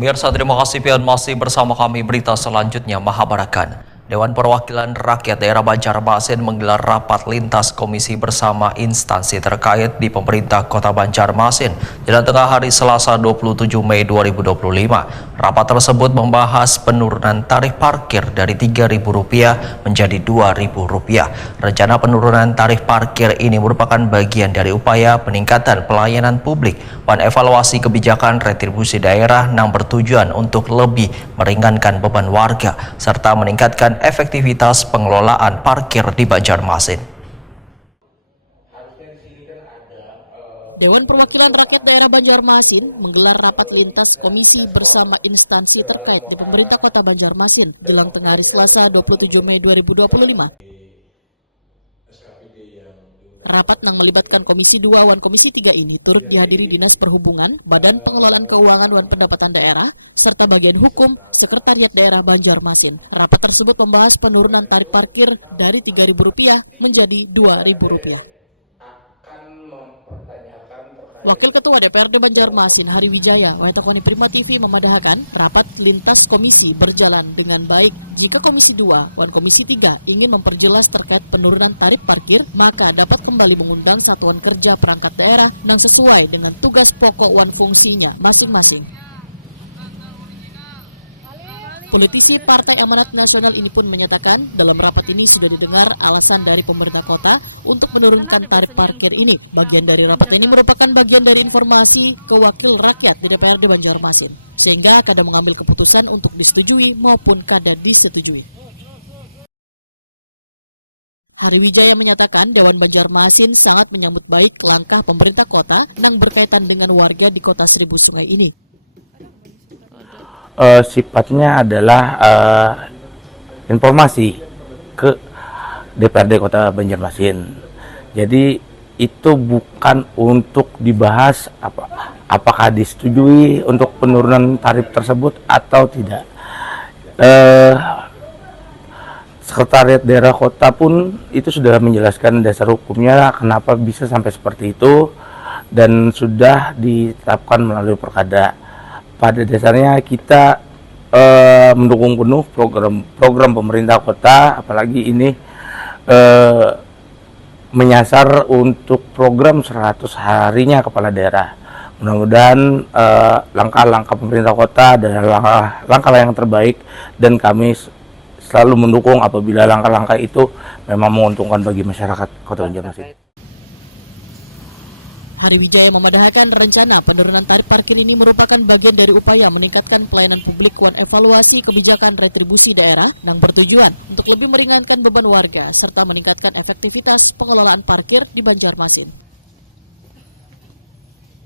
Pemirsa, terima kasih pian masih bersama kami. Berita selanjutnya, Mahabarakan. Dewan Perwakilan Rakyat Daerah Banjarmasin menggelar rapat lintas komisi bersama instansi terkait di pemerintah Kota Banjarmasin Jalan Tengah hari Selasa 27 Mei 2025. Rapat tersebut membahas penurunan tarif parkir dari Rp3.000 menjadi Rp2.000. Rencana penurunan tarif parkir ini merupakan bagian dari upaya peningkatan pelayanan publik dan evaluasi kebijakan retribusi daerah yang bertujuan untuk lebih meringankan beban warga serta meningkatkan efektivitas pengelolaan parkir di Banjarmasin. Dewan Perwakilan Rakyat Daerah Banjarmasin menggelar rapat lintas komisi bersama instansi terkait di pemerintah Kota Banjarmasin jelang tengah hari Selasa 27 Mei 2025. Rapat yang melibatkan Komisi 2 dan Komisi 3 ini turut dihadiri Dinas Perhubungan, Badan Pengelolaan Keuangan dan Pendapatan Daerah, serta bagian hukum Sekretariat Daerah Banjarmasin. Rapat tersebut membahas penurunan tarif parkir dari Rp3.000 menjadi Rp2.000. Wakil Ketua DPRD Banjarmasin Hari Wijaya, Waitakoni Prima TV memadahkan rapat lintas komisi berjalan dengan baik. Jika Komisi 2 dan Komisi 3 ingin memperjelas terkait penurunan tarif parkir, maka dapat kembali mengundang satuan kerja perangkat daerah yang sesuai dengan tugas pokok dan fungsinya masing-masing. Politisi Partai Amanat Nasional ini pun menyatakan dalam rapat ini sudah didengar alasan dari pemerintah kota untuk menurunkan tarif parkir ini. Bagian dari rapat ini merupakan bagian dari informasi ke wakil rakyat di DPRD Banjarmasin, sehingga kada mengambil keputusan untuk disetujui maupun kada disetujui. Hari Wijaya menyatakan Dewan Banjarmasin sangat menyambut baik langkah pemerintah kota yang berkaitan dengan warga di Kota Seribu Sungai ini. Sifatnya adalah informasi ke DPRD Kota Banjarmasin. Jadi itu bukan untuk dibahas apakah disetujui untuk penurunan tarif tersebut atau tidak. Sekretariat Daerah Kota pun itu sudah menjelaskan dasar hukumnya kenapa bisa sampai seperti itu dan sudah ditetapkan melalui Perkada. Pada dasarnya kita mendukung penuh program pemerintah kota, apalagi ini menyasar untuk program 100 harinya kepala daerah. Mudah-mudahan langkah-langkah pemerintah kota adalah langkah yang terbaik dan kami selalu mendukung apabila langkah-langkah itu memang menguntungkan bagi masyarakat Kota Banjarmasin. Hari Wijaya memadahkan rencana penurunan tarif parkir ini merupakan bagian dari upaya meningkatkan pelayanan publik dan evaluasi kebijakan retribusi daerah yang bertujuan untuk lebih meringankan beban warga serta meningkatkan efektivitas pengelolaan parkir di Banjarmasin.